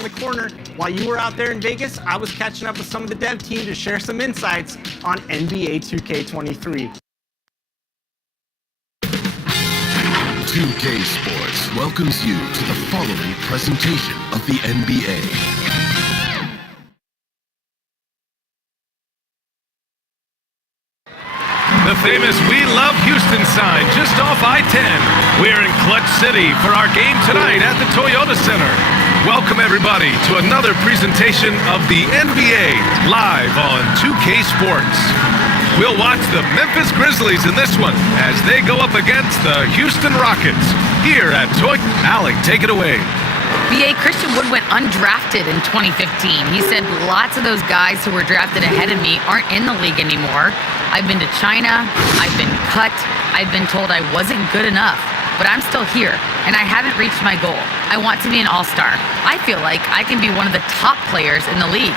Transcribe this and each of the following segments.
around the corner. While you were out there in Vegas, I was catching up with some of the dev team to share some insights on NBA 2K23. 2K Sports welcomes you to the following presentation of the NBA. The famous We Love Houston sign just off I-10. We're in Clutch City for our game tonight at the Toyota Center. Welcome everybody to another presentation of the NBA live on 2K Sports. We'll watch the Memphis Grizzlies in this one as they go up against the Houston Rockets here at Toyota. Alec, take it away. B.A. Christian Wood went undrafted in 2015. He said lots of those guys who were drafted ahead of me aren't in the league anymore. I've been to China, I've been cut, I've been told I wasn't good enough, but I'm still here, and I haven't reached my goal. I want to be an all-star. I feel like I can be one of the top players in the league.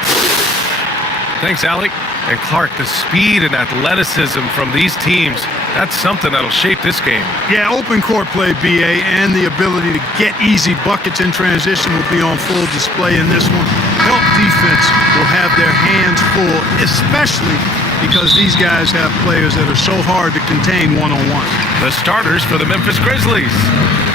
Thanks, Alec. And Clark, the speed and athleticism from these teams, that's something that'll shape this game. Yeah, open court play, BA, and the ability to get easy buckets in transition will be on full display in this one. Help defense will have their hands full, especially because these guys have players that are so hard to contain one-on-one. The starters for the Memphis Grizzlies.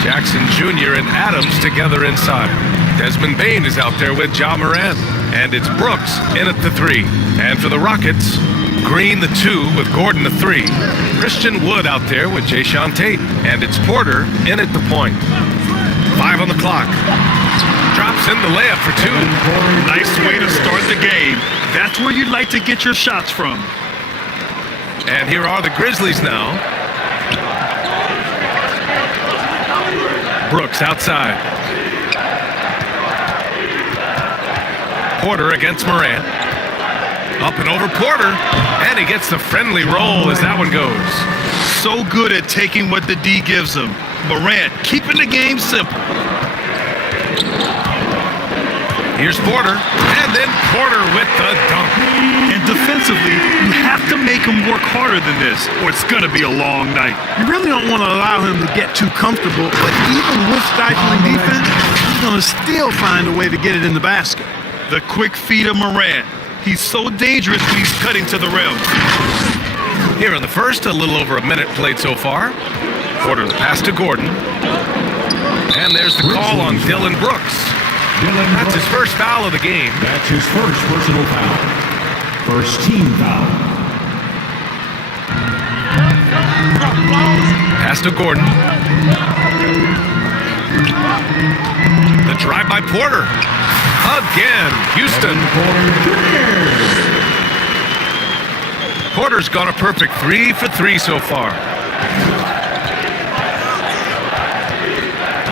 Jackson Jr. and Adams together inside. Desmond Bain is out there with Ja Morant. And it's Brooks in at the 3. And for the Rockets, Green the 2 with Gordon the 3. Christian Wood out there with Jayshawn Tate. And it's Porter in at the point. 5 on the clock. Drops in the layup for 2. Nice way to start the game. That's where you'd like to get your shots from. And here are the Grizzlies now. Brooks outside. Porter against Morant. Up and over Porter. And he gets the friendly roll as that one goes. So good at taking what the D gives him. Morant keeping the game simple. Here's Porter, and then Porter with the dunk. And defensively, you have to make him work harder than this, or it's going to be a long night. You really don't want to allow him to get too comfortable, but even with stifling defense, he's going to still find a way to get it in the basket. The quick feed of Morant. He's so dangerous when he's cutting to the rim. Here in the first, a little over a minute played so far. Porter the pass to Gordon. And there's the call on Dylan Brooks. That's his first foul of the game. That's his first personal foul. First team foul. Pass to Gordon. The drive by Porter. Again, Houston. Porter's gone a perfect 3 for 3 so far.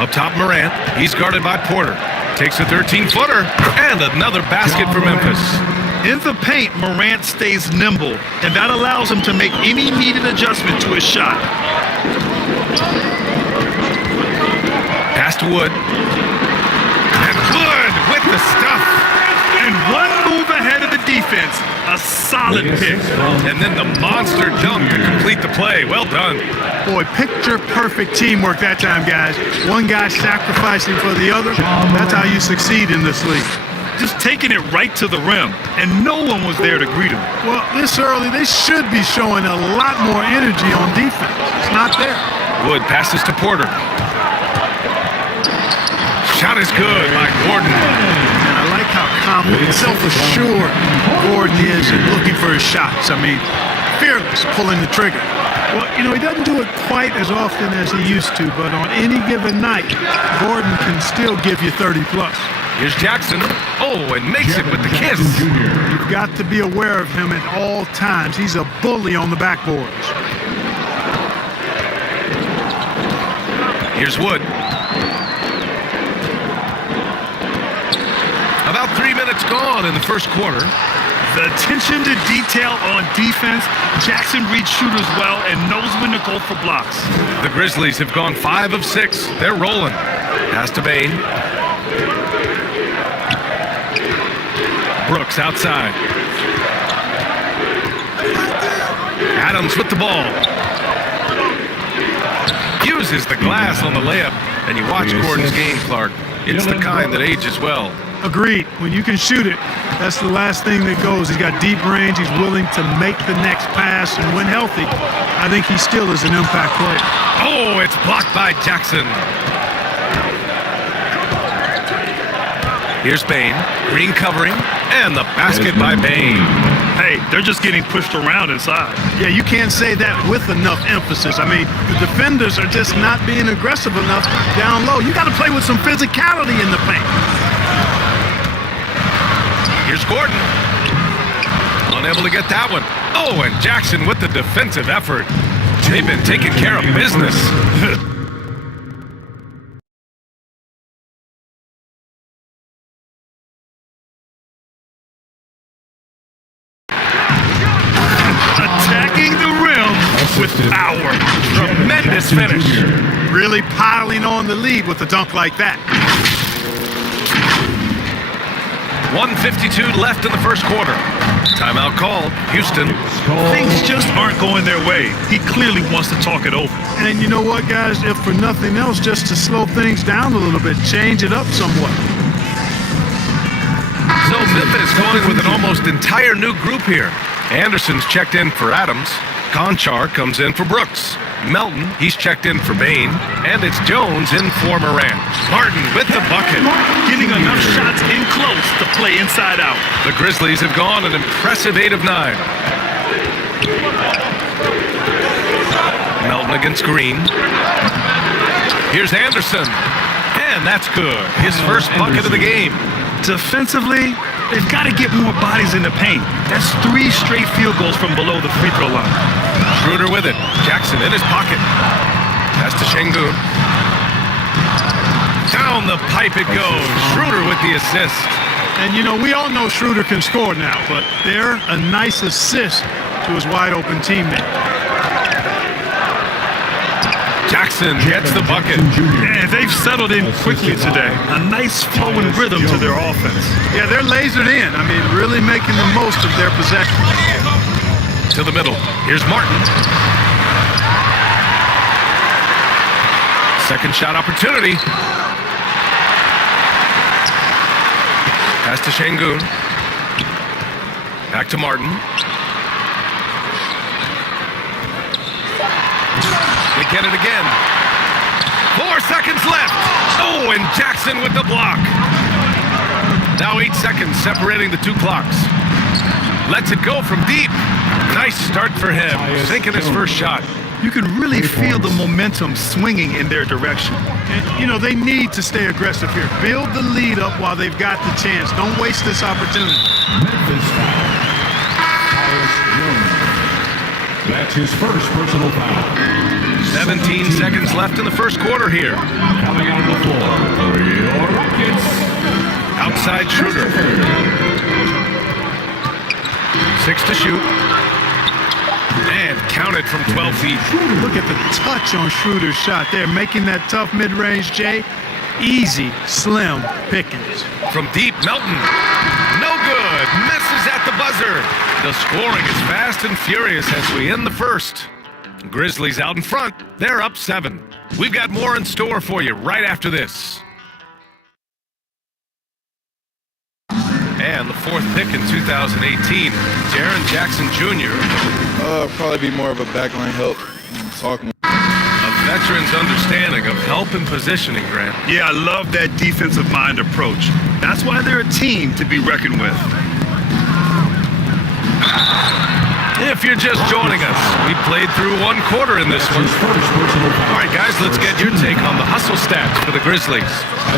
Up top, Morant. He's guarded by Porter. Takes a 13-footer, and another basket for Memphis. In the paint, Morant stays nimble, and that allows him to make any needed adjustment to his shot. Pass to Wood. And Wood with the stuff. And one move ahead of the defense. A solid pick. And then the monster dunk to complete the play. Well done. Boy, picture-perfect teamwork that time, guys. One guy sacrificing for the other. That's how you succeed in this league. Just taking it right to the rim, and no one was there to greet him. Well, this early, they should be showing a lot more energy on defense. It's not there. Wood passes to Porter. Shot is good by Gordon. And I like how confident, self-assured Gordon is in looking for his shots. I mean, fearless, pulling the trigger. Well, you know, he doesn't do it quite as often as he used to, but on any given night, Gordon can still give you 30-plus. Here's Jackson. Oh, and makes it with the kiss. You've got to be aware of him at all times. He's a bully on the backboards. Here's Wood. About 3 minutes gone in the first quarter. The attention to detail on defense, Jackson reads shooters well and knows when to go for blocks. The Grizzlies have gone 5 of 6. They're rolling. Pass to Bain. Brooks outside. Adams with the ball. Uses the glass on the layup. And you watch Gordon's game, Clark. It's the kind that ages well. Agreed. When you can shoot it, that's the last thing that goes. He's got deep range. He's willing to make the next pass. And when healthy, I think he still is an impact player. Oh, it's blocked by Jackson. Here's Bain. Green covering. And the basket by Bain. Hey, they're just getting pushed around inside. Yeah, you can't say that with enough emphasis. I mean, the defenders are just not being aggressive enough down low. You got to play with some physicality in the paint. Here's Gordon. Unable to get that one. Oh, and Jackson with the defensive effort. They've been taking care of business. Attacking the rim with power. Tremendous finish. Really piling on the lead with a dunk like that. 1:52 left in the first quarter. Timeout called. Houston. Things just aren't going their way. He clearly wants to talk it over. And you know what, guys? If for nothing else, just to slow things down a little bit, change it up somewhat. So Memphis going with an almost entire new group here. Anderson's checked in for Adams. Conchar comes in for Brooks. Melton, he's checked in for Bain. And it's Jones in for Moran. Martin with the bucket. Getting enough shots in close to play inside out. The Grizzlies have gone an impressive 8 of 9. Melton against Green. Here's Anderson. And that's good. His first bucket of the game. Defensively, they've got to get more bodies in the paint. That's 3 straight field goals from below the free throw line. Schroeder with it. Jackson in his pocket. Pass to Şengün. Down the pipe it goes. Schroeder with the assist. And, you know, we all know Schroeder can score now, but they're a nice assist to his wide-open teammate. Jackson gets the bucket. And they've settled in quickly today. A nice flowing rhythm to their offense. Yeah, they're lasered in. I mean, really making the most of their possession. To the middle. Here's Martin. Second shot opportunity. Pass to Şengün. Back to Martin. They get it again. 4 seconds left. Oh, and Jackson with the block. Now 8 seconds separating the 2 clocks. Lets it go from deep. Nice start for him. Sinking his first shot. You can really feel the momentum swinging in their direction. And, you know, they need to stay aggressive here. Build the lead up while they've got the chance. Don't waste this opportunity. Memphis foul. That's his first personal foul. 17 seconds left in the first quarter here. Coming on the floor for your Rockets. Outside Schroeder. 6 to shoot. And counted from 12 feet. Look at the touch on Schroeder's shot there, making that tough mid-range, Jay. Easy, slim pickings. From deep, Melton. No good. Misses at the buzzer. The scoring is fast and furious as we end the first. Grizzlies out in front. They're up 7. We've got more in store for you right after this. And the 4th pick in 2018, Jaren Jackson Jr. Probably be more of a backline help. Talking. A veteran's understanding of help and positioning, Grant. Yeah, I love that defensive mind approach. That's why they're a team to be reckoned with. If you're just joining us, we played through 1 quarter in this one. All right, guys, let's get your take on the hustle stats for the Grizzlies.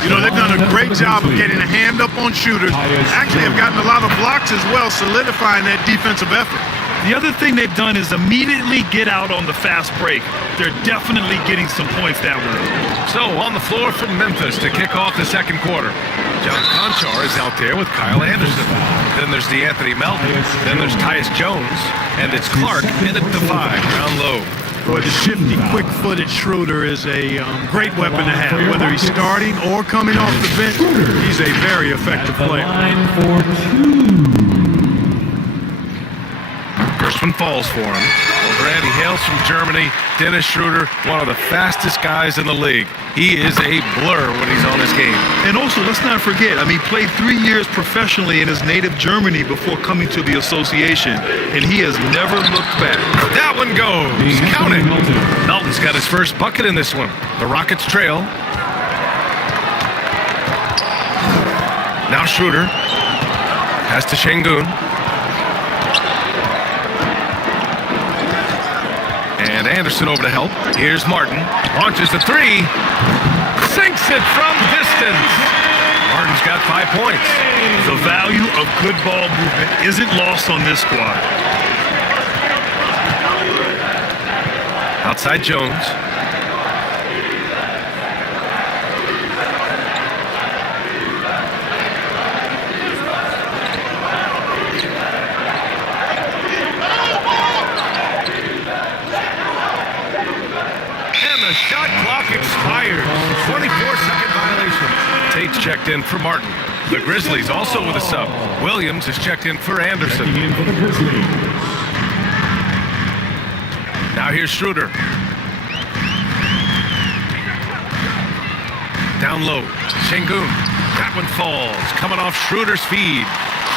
You know, they've done a great job of getting a hand up on shooters. Actually, have gotten a lot of blocks as well, solidifying that defensive effort. The other thing they've done is immediately get out on the fast break. They're definitely getting some points that way. So, on the floor for Memphis to kick off the second quarter. John Conchar is out there with Kyle Anderson. Then there's DeAnthony Melton. Then there's Tyus Jones. And it's Clark in at the 5, down low. Boy, the shifty, quick-footed Schroeder is a great weapon to have. Whether he's starting or coming off the bench, he's a very effective player. Line for 2. First one falls for him. Well, Grant, he hails from Germany. Dennis Schroeder, one of the fastest guys in the league. He is a blur when he's on his game. And also, let's not forget, he played 3 years professionally in his native Germany before coming to the association, and he has never looked back. That one goes. Count it. Melton's got his first bucket in this one. The Rockets trail. Now Schroeder. Pass to Şengün. And Anderson over to help. Here's Martin. Launches the three. Sinks it from distance. Martin's got 5 points. The value of good ball movement isn't lost on this squad. Outside Jones. The shot clock expires. 24-second violation. Tate's checked in for Martin. The Grizzlies also with a sub. Williams is checked in for Anderson. Checking in for the Grizzlies. Now here's Schroeder. Down low. Şengün. That one falls. Coming off Schroeder's feed.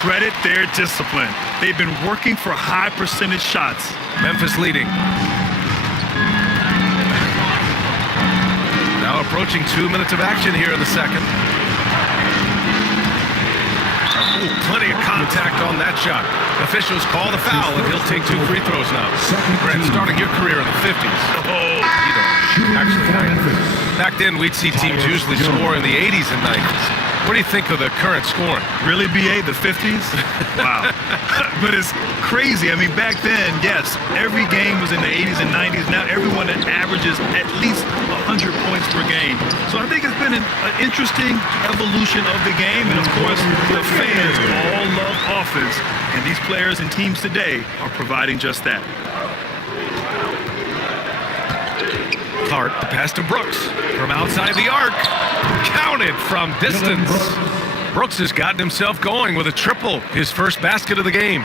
Credit their discipline. They've been working for high percentage shots. Memphis leading. Now approaching 2 minutes of action here in the second. Ooh, plenty of contact on that shot. Officials call the foul, and he'll take 2 free throws now. Grant, starting your career in the 50s. Oh, you don't. Actually, back then we'd see teams usually score in the 80s and 90s. What do you think of the current scoring? Really, BA, the 50s? Wow. But it's crazy. Back then, yes, every game was in the 80s and 90s. Now everyone averages at least 100 points per game. So I think it's been an interesting evolution of the game. And of course, the fans all love offense. And these players and teams today are providing just that. Clark, the pass to Brooks from outside the arc. Counted from distance. Brooks has gotten himself going with a triple, his first basket of the game.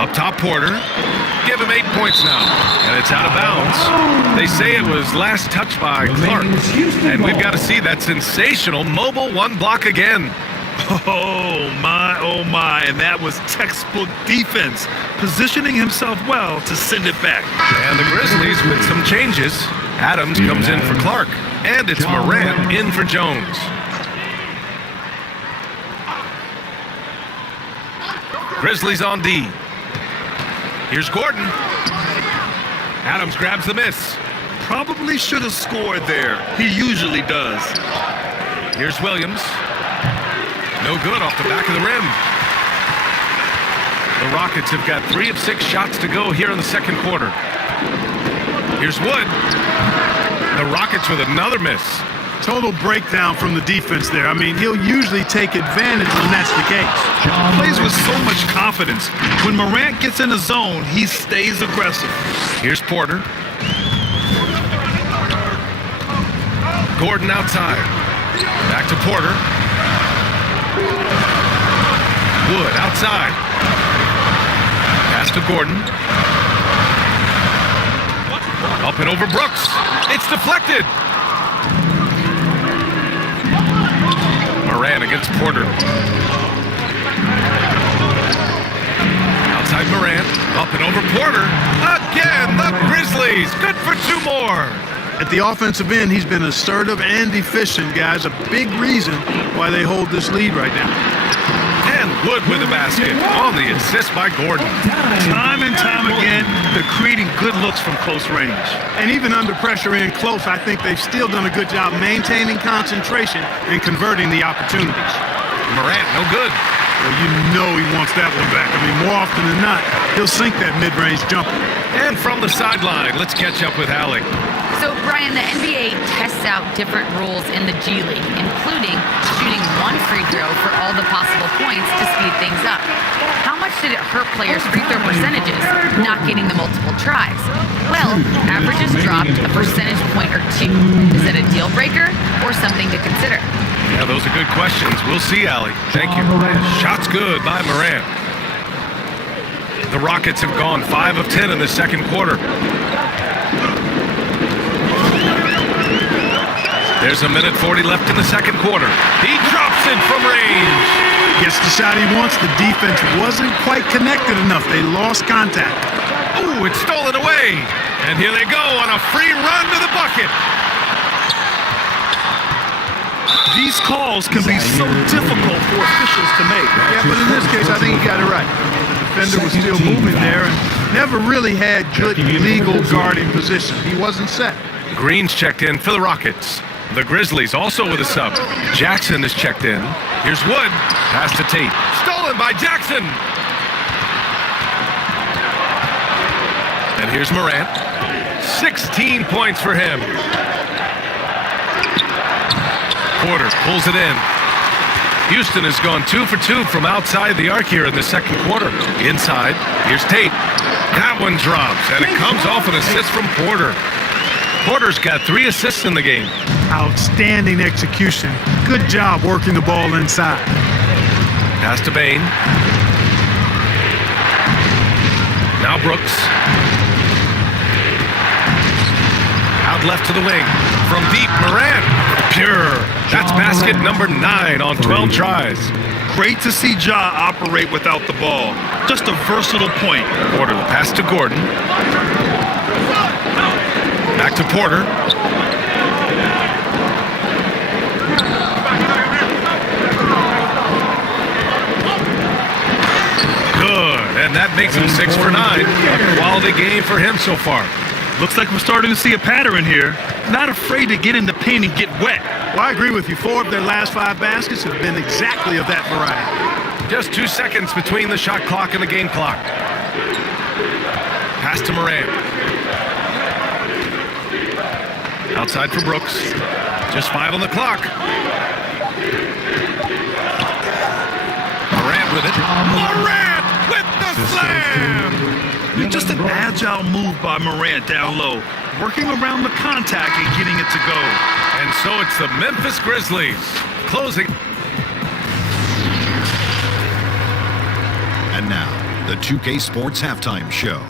Up top, Porter. Give him 8 points now. And it's out of bounds. They say it was last touched by Clark. And we've got to see that sensational mobile one block again. Oh my, and that was textbook defense, positioning himself well to send it back. And the Grizzlies with some changes. Adams comes in for Clark, and it's Morant in for Jones. Grizzlies on D. Here's Gordon. Adams grabs the miss. Probably should have scored there. He usually does. Here's Williams. No good off the back of the rim. The Rockets have got 3 of 6 shots to go here in the second quarter. Here's Wood. The Rockets with another miss. Total breakdown from the defense there. He'll usually take advantage when that's the case. He plays with so much confidence. When Morant gets in the zone, he stays aggressive. Here's Porter. Gordon outside. Back to Porter. Wood outside. Pass to Gordon. Up and over Brooks. It's deflected. Morant against Porter. Outside Morant. Up and over Porter. Again, the Grizzlies. Good for 2 more. At the offensive end, he's been assertive and efficient, guys. A big reason why they hold this lead right now. And Wood with a basket on the assist by Gordon. Time and time again, they're creating good looks from close range. And even under pressure in close, I think they've still done a good job maintaining concentration and converting the opportunities. Morant, no good. Well, you know he wants that one back. More often than not, he'll sink that mid-range jumper. And from the sideline, let's catch up with Alec. So, Brian, the NBA tests out different rules in the G League, including shooting 1 free throw for all the possible points to speed things up. How much did it hurt players' free throw percentages, not getting the multiple tries? Well, averages dropped a percentage point or 2. Is it a deal breaker or something to consider? Yeah, those are good questions. We'll see, Allie. Thank you. Shot's good by Morant. The Rockets have gone 5 of 10 in the second quarter. There's a minute 40 left in the second quarter. He drops it from range. Gets the shot he wants. The defense wasn't quite connected enough. They lost contact. Oh, it's stolen away. And here they go on a free run to the bucket. These calls can be so difficult for officials to make. Yeah, but in this case, I think he got it right. The defender was still moving there and never really had good legal guarding position. He wasn't set. Green's checked in for the Rockets. The Grizzlies also with a sub. Jackson is checked in. Here's Wood. Pass to Tate. Stolen by Jackson. And here's Morant. 16 points for him. Porter pulls it in. Houston has gone 2 for 2 from outside the arc here in the second quarter. Inside, here's Tate. That one drops, and it comes off an assist from Porter. Porter's got 3 assists in the game. Outstanding execution. Good job working the ball inside. Pass to Bain. Now Brooks. Out left to the wing. From deep, Morant. Pure. That's basket number 9 on 12 tries. Great to see Ja operate without the ball. Just a versatile point. Porter, the pass to Gordon. Back to Porter. Good, and that makes him 6 for 9. A quality game for him so far. Looks like we're starting to see a pattern here. Not afraid to get in the paint and get wet. Well, I agree with you. 4 of their last 5 baskets have been exactly of that variety. Just 2 seconds between the shot clock and the game clock. Pass to Morant. Outside for Brooks. Just 5 on the clock. Morant with it. Morant with the slam! Just an agile move by Morant down low, working around the contact and getting it to go. And so it's the Memphis Grizzlies closing. And now, the 2K Sports Halftime Show.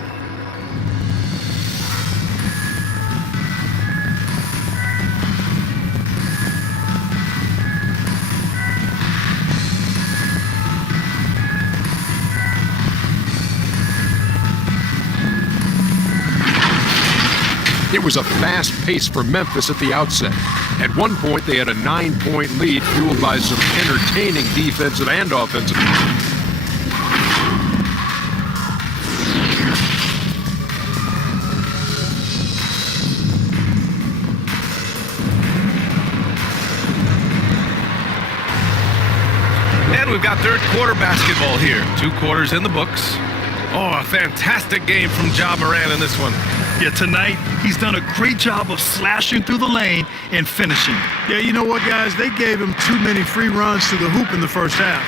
It was a fast pace for Memphis at the outset. At one point, they had a 9-point lead fueled by some entertaining defensive and offensive. And we've got third quarter basketball here. 2 quarters in the books. Oh, a fantastic game from Ja Morant in this one. Yeah, tonight, he's done a great job of slashing through the lane and finishing. Yeah, you know what, guys? They gave him too many free runs to the hoop in the first half.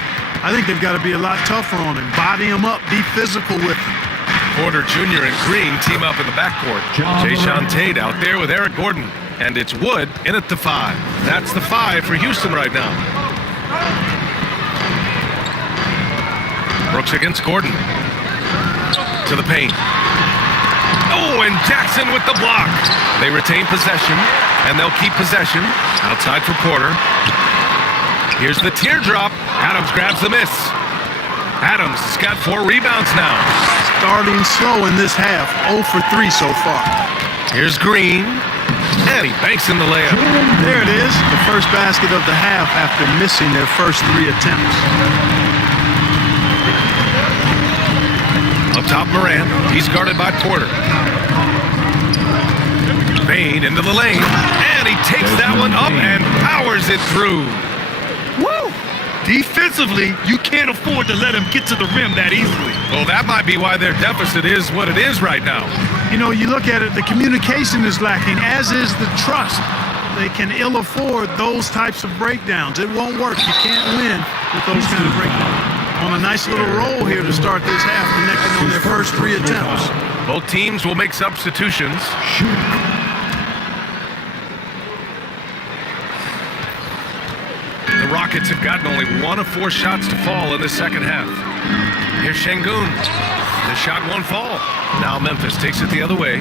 I think they've got to be a lot tougher on him. Body him up, be physical with him. Porter Jr. and Green team up in the backcourt. Jayshawn Tate out there with Eric Gordon. And it's Wood in at the 5. That's the 5 for Houston right now. Brooks against Gordon. To the paint. Oh, and Jackson with the block. They retain possession, and they'll keep possession. Outside for Porter. Here's the teardrop. Adams grabs the miss. Adams has got 4 rebounds now. Starting slow in this half. 0 for 3 so far. Here's Green. And he banks in the layup. There it is. The first basket of the half after missing their first 3 attempts. Up top, Morant. He's guarded by Porter. Bain into the lane. And he takes that one up and powers it through. Woo! Defensively, you can't afford to let him get to the rim that easily. Well, that might be why their deficit is what it is right now. You know, you look at it, the communication is lacking, as is the trust. They can ill afford those types of breakdowns. It won't work. You can't win with those kind of breakdowns. On a nice little roll here to start this half, connecting on their first 3 attempts. Both teams will make substitutions. The Rockets have gotten only 1 of 4 shots to fall in the second half. Here's Şengün. The shot won't fall. Now Memphis takes it the other way.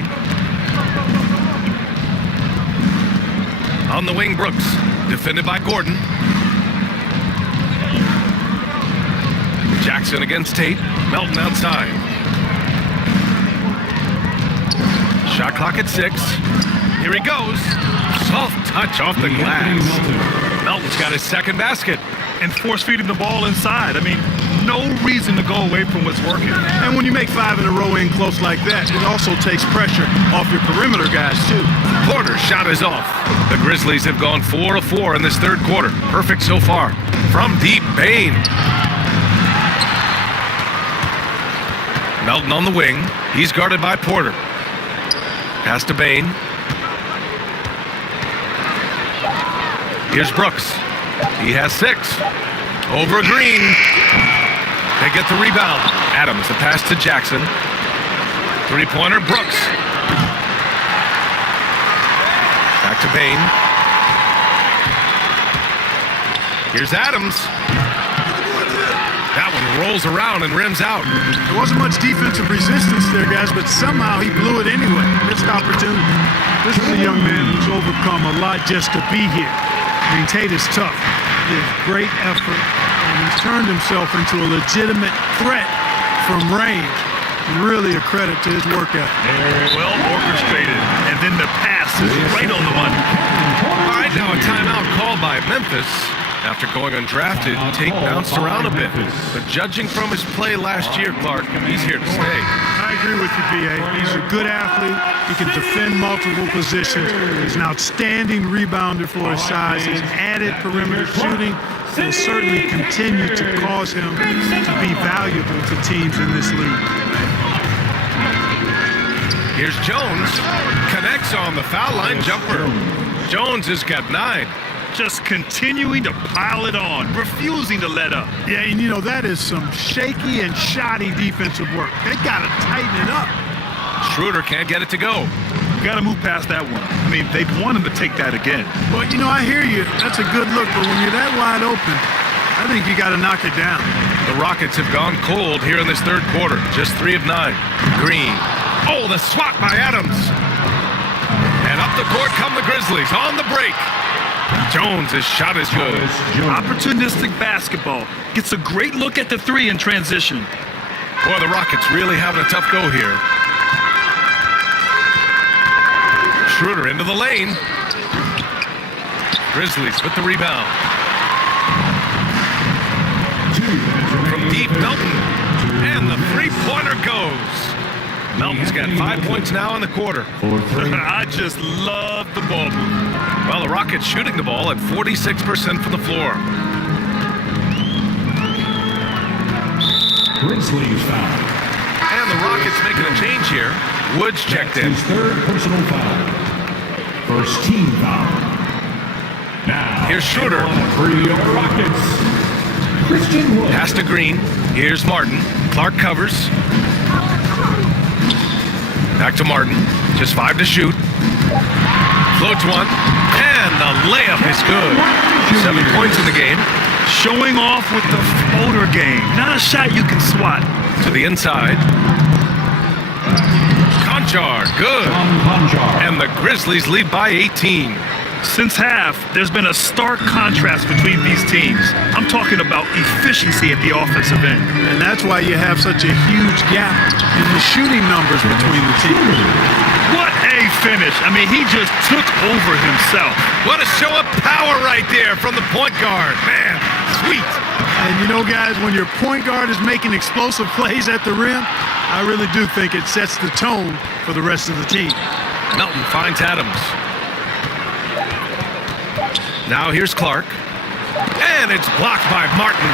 On the wing, Brooks. Defended by Gordon. Jackson against Tate. Melton outside. Shot clock at 6. Here he goes. Soft touch off the glass. Melton's got his second basket. And force-feeding the ball inside. I mean, no reason to go away from what's working. And when you make 5 in a row in close like that, it also takes pressure off your perimeter guys, too. Porter's shot is off. The Grizzlies have gone 4 of 4 in this third quarter. Perfect so far. From deep, Bane. Melton on the wing. He's guarded by Porter. Pass to Bane. Here's Brooks. He has 6. Over Green. They get the rebound. Adams, the pass to Jackson. Three-pointer, Brooks. Back to Bane. Here's Adams. That one rolls around and rims out. There wasn't much defensive resistance there, guys, but somehow he blew it anyway. Missed opportunity. This is a young man who's overcome a lot just to be here. I mean, Tate is tough. He has great effort, and he's turned himself into a legitimate threat from range. Really a credit to his work ethic. Well orchestrated, and then the pass is right on the money. All right, now a timeout called by Memphis. After going undrafted, Tate bounced around a bit. But judging from his play last year, Clark, he's here to stay. I agree with you, B.A. He's a good athlete. He can defend multiple positions. He's an outstanding rebounder for his size. His added perimeter shooting will certainly continue to cause him to be valuable to teams in this league. Here's Jones. Connects on the foul line jumper. Jones has got 9. Just continuing to pile it on, refusing to let up. Yeah, and you know, that is some shaky and shoddy defensive work. They got to tighten it up. Schroeder can't get it to go. Got to move past that one. I mean, they'd want him to take that again. But, you know, I hear you. That's a good look, but when you're that wide open, I think you got to knock it down. The Rockets have gone cold here in this third quarter. Just 3 of 9. Green. Oh, the swat by Adams. And up the court come the Grizzlies on the break. Jones' shot is good. Opportunistic basketball. Gets a great look at the 3 in transition. Boy, the Rockets really having a tough go here. Schroeder into the lane. Grizzlies with the rebound. From deep, Melton. And the three-pointer goes. Melton's got 5 points now in the quarter. I just love the ball movement. Well, the Rockets shooting the ball at 46% from the floor. Grizzlies foul. And the Rockets making a change here. Woods checked in. His third personal foul. First team foul. Now, Here's Schroeder. for your Rockets. Christian Wood. Pass to Green. Here's Martin. Clark covers. Back to Martin. Just 5 to shoot. Floats one. And the layup is good. 7 points in the game. Showing off with the floater game. Not a shot you can swat. To the inside. Conchar. Good. And the Grizzlies lead by 18. Since half, there's been a stark contrast between these teams. I'm talking about efficiency at the offensive end. And that's why you have such a huge gap in the shooting numbers between the teams. What a finish. I mean, he just took over himself. What a show of power right there from the point guard. Man, sweet. And you know, guys, when your point guard is making explosive plays at the rim, I really do think it sets the tone for the rest of the team. Melton finds Adams. Now here's Clark. And it's blocked by Martin.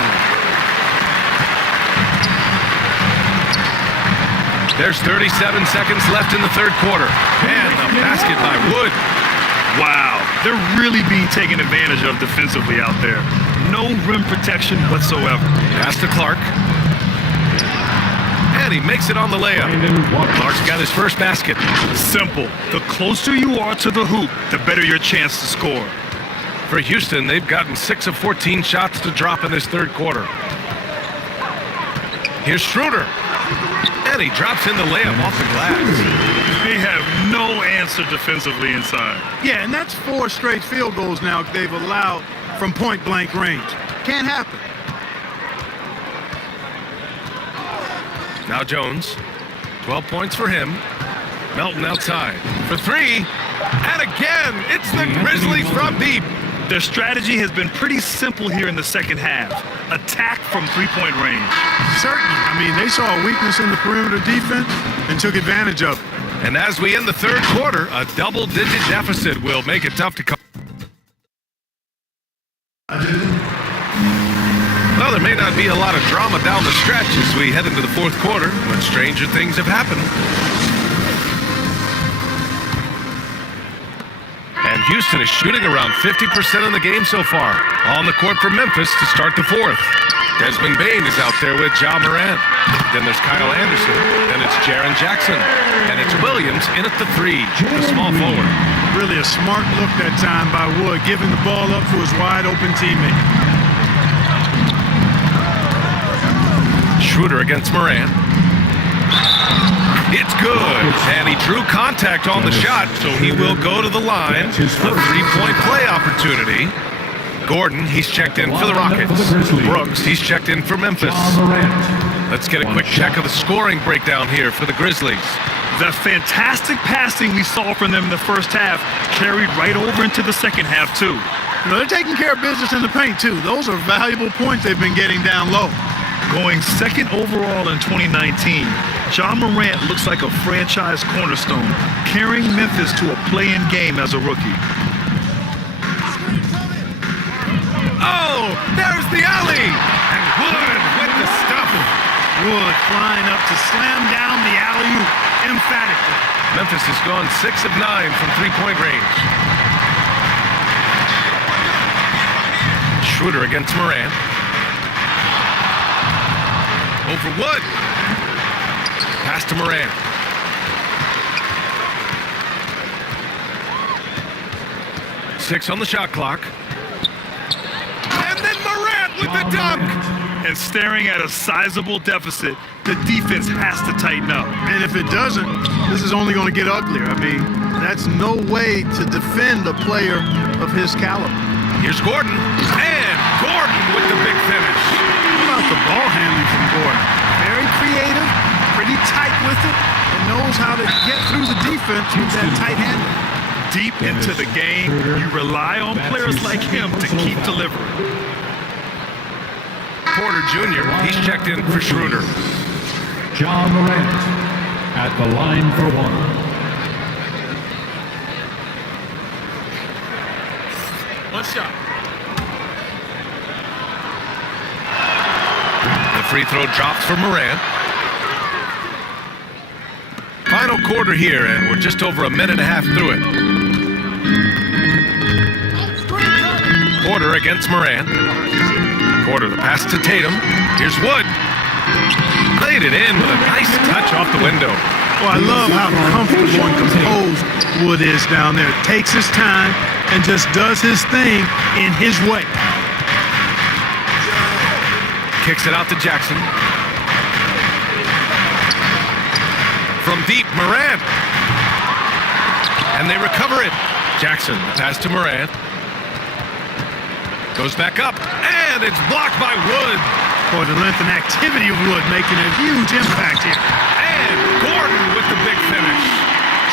There's 37 seconds left in the third quarter. And the basket by Wood. Wow, they're really being taken advantage of defensively out there. No rim protection whatsoever. Pass to Clark. And he makes it on the layup. Clark's got his first basket. Simple. The closer you are to the hoop, the better your chance to score. For Houston, they've gotten 6 of 14 shots to drop in this third quarter. Here's Schroeder. And he drops in the layup off the glass. They have no answer defensively inside. Yeah, and that's 4 straight field goals now they've allowed from point-blank range. Can't happen. Now Jones. 12 points for him. Melton outside for 3. And again, it's the Grizzlies from deep. Their strategy has been pretty simple here in the second half. Attack from three-point range. Certainly. I mean, they saw a weakness in the perimeter defense and took advantage of it. And as we end the third quarter, a double-digit deficit will make it tough to come. Well, there may not be a lot of drama down the stretch as we head into the fourth quarter, but stranger things have happened. And Houston is shooting around 50% in the game so far. On the court for Memphis to start the fourth. Desmond Bane is out there with Ja Morant. Then there's Kyle Anderson. Then it's Jaren Jackson. And it's Williams in at the 3, the small forward. Really a smart look that time by Wood, giving the ball up to his wide-open teammate. Schroeder against Morant. It's good, and he drew contact on the shot, so he will go to the line. A 3-point play opportunity. Gordon, he's checked in for the Rockets. Brooks, he's checked in for Memphis. Let's get a quick check of the scoring breakdown here for the Grizzlies. The fantastic passing we saw from them in the first half carried right over into the second half, too. You know, they're taking care of business in the paint, too. Those are valuable points they've been getting down low. Going second overall in 2019, Ja Morant looks like a franchise cornerstone, carrying Memphis to a play-in game as a rookie. Oh, there's the alley! And Wood with the stuff. Wood flying up to slam down the alley-oop emphatically. Memphis has gone 6 of 9 from three-point range. Schroeder against Morant. Over Wood. Pass to Morant. Six on the shot clock. And then Morant with the dunk. And staring at a sizable deficit, the defense has to tighten up. And if it doesn't, this is only going to get uglier. I mean, that's no way to defend a player of his caliber. Here's Gordon. And Gordon with the big finish. The ball handling from Gordon. Very creative, pretty tight with it, and knows how to get through the defense with that tight hand. Deep into the game, you rely on players like him to keep delivering. Porter Jr., he's checked in for Schroeder. Ja Morant at the line for 1. One shot. Free throw drops for Morant. Final quarter here, and we're just over a minute and a half through it. Porter against Morant. Porter the pass to Tatum. Here's Wood. Laid it in with a nice touch off the window. Well, I love how comfortable and composed Wood is down there. Takes his time and just does his thing in his way. Kicks it out to Jackson. From deep, Morant. And they recover it. Jackson, pass to Morant. Goes back up, and it's blocked by Wood. Boy, the length and activity of Wood making a huge impact here. And Gordon with the big finish.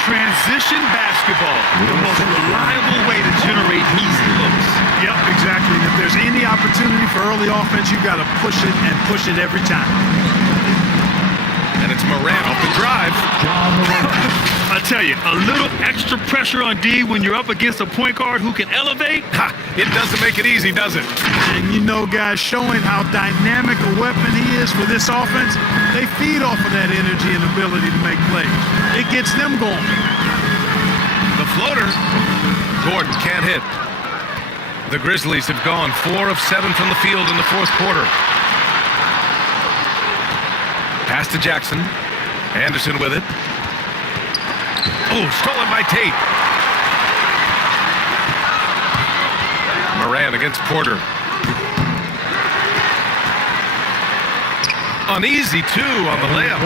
Transition basketball, the most reliable way to generate easy looks. Yep, exactly. If there's any opportunity for early offense, you've got to push it and push it every time. And it's Morant off the drive. I tell you, a little extra pressure on D when you're up against a point guard who can elevate. Ha, it doesn't make it easy, does it? And you know, guys, showing how dynamic a weapon he is for this offense, they feed off of that energy and ability to make plays. It gets them going. The floater. Gordon can't hit. The Grizzlies have gone 4 of 7 from the field in the fourth quarter. Pass to Jackson. Anderson with it. Oh, stolen by Tate. Moran against Porter. Uneasy, too, on the layup.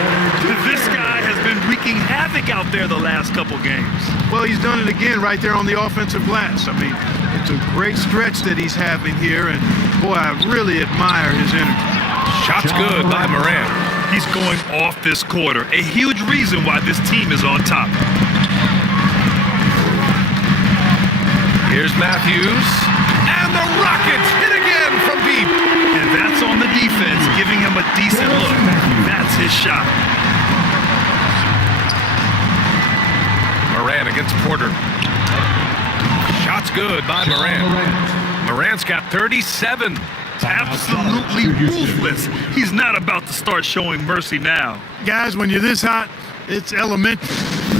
This guy has been wreaking havoc out there the last couple games. Well, he's done it again right there on the offensive glass. I mean, it's a great stretch that he's having here, and boy, I really admire his energy. Shot's good by Moran. He's going off this quarter, a huge reason why this team is on top. Here's Matthews, and the Rockets hit again from deep. And that's on the defense, giving him a decent look. That's his shot. Moran against Porter. Shot's good by Moran. Moran's got 37. Absolutely ruthless. He's not about to start showing mercy now. Guys, when you're this hot, it's elementary.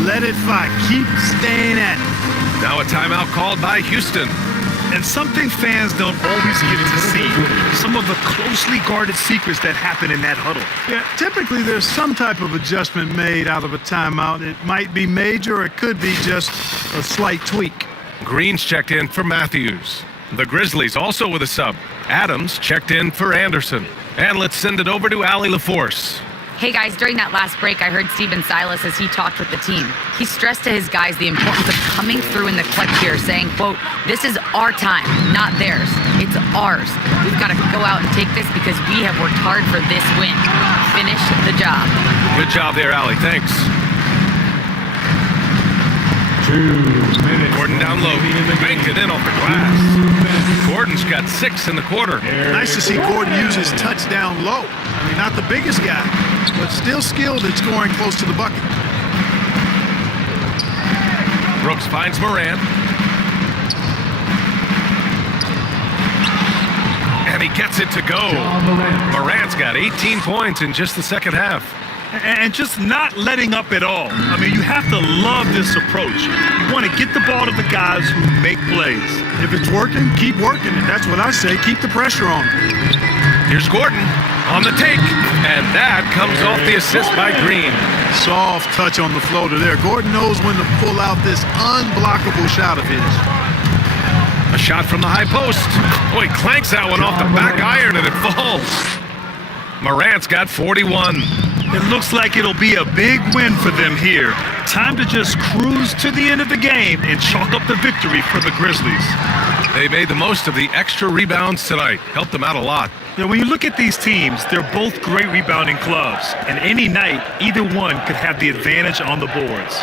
Let it fly. Keep staying at it. Now a timeout called by Houston. And something fans don't always get to see, some of the closely guarded secrets that happen in that huddle. Yeah, typically there's some type of adjustment made out of a timeout. It might be major, or it could be just a slight tweak. Green's checked in for Matthews. The Grizzlies also with a sub. Adams checked in for Anderson. And let's send it over to Allie LaForce. Hey guys, during that last break, I heard Steven Silas as he talked with the team. He stressed to his guys the importance of coming through in the clutch here, saying, quote, "This is our time, not theirs. It's ours. We've got to go out and take this because we have worked hard for this win. Finish the job." Good job there, Allie. Thanks. 2 minutes. Gordon down low. Banked it in off the glass. Gordon's got 6 in the quarter. Nice to see Gordon use his touchdown low. I mean, not the biggest guy, but still skilled at scoring close to the bucket. Brooks finds Moran. And he gets it to go. Moran's got 18 points in just the second half. And just not letting up at all. I mean, you have to love this approach. You want to get the ball to the guys who make plays. If it's working, keep working it. That's what I say. Keep the pressure on. Here's Gordon on the take. And that comes off the assist by Green. Soft touch on the floater there. Gordon knows when to pull out this unblockable shot of his. A shot from the high post. Oh, he clanks that one off the back iron and it falls. Morant's got 41. It looks like it'll be a big win for them here. Time to just cruise to the end of the game and chalk up the victory for the Grizzlies. They made the most of the extra rebounds tonight. Helped them out a lot. You know, when you look at these teams, they're both great rebounding clubs. And any night, either one could have the advantage on the boards.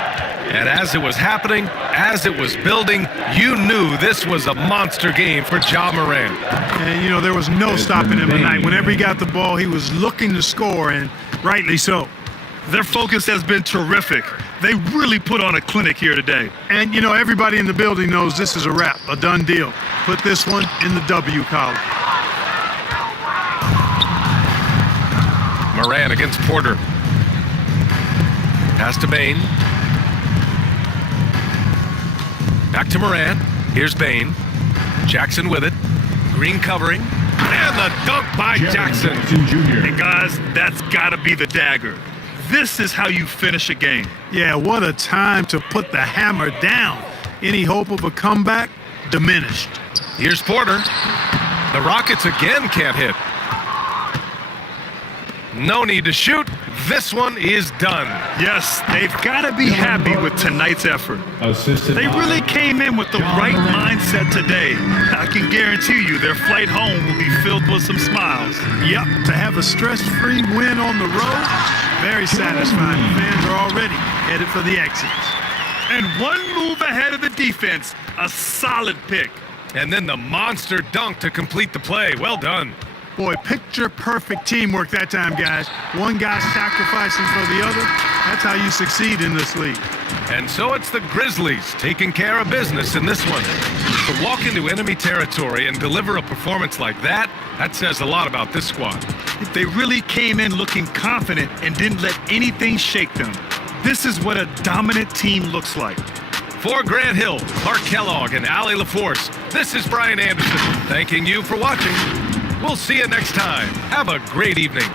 And as it was happening, as it was building, you knew this was a monster game for Ja Morant. And, you know, there was no stopping him tonight. Whenever he got the ball, he was looking to score, and rightly so. Their focus has been terrific. They really put on a clinic here today. And, you know, everybody in the building knows this is a wrap, a done deal. Put this one in the W column. Moran against Porter. Pass to Bain. Back to Moran. Here's Bain. Jackson with it. Green covering. And the dunk by Jackson. And guys, that's got to be the dagger. This is how you finish a game. Yeah, what a time to put the hammer down. Any hope of a comeback? Diminished. Here's Porter. The Rockets again can't hit. No need to shoot. This one is done. Yes, they've got to be happy with tonight's effort. They really came in with the right mindset today. I can guarantee you their flight home will be filled with some smiles. Yep, to have a stress-free win on the road, very satisfying. The fans are already headed for the exits. And one move ahead of the defense, a solid pick. And then the monster dunk to complete the play. Well done. Boy, picture-perfect teamwork that time, guys. One guy sacrificing for the other. That's how you succeed in this league. And so it's the Grizzlies taking care of business in this one. To walk into enemy territory and deliver a performance like that, that says a lot about this squad. They really came in looking confident and didn't let anything shake them. This is what a dominant team looks like. For Grant Hill, Clark Kellogg, and Allie LaForce, this is Brian Anderson, thanking you for watching. We'll see you next time. Have a great evening.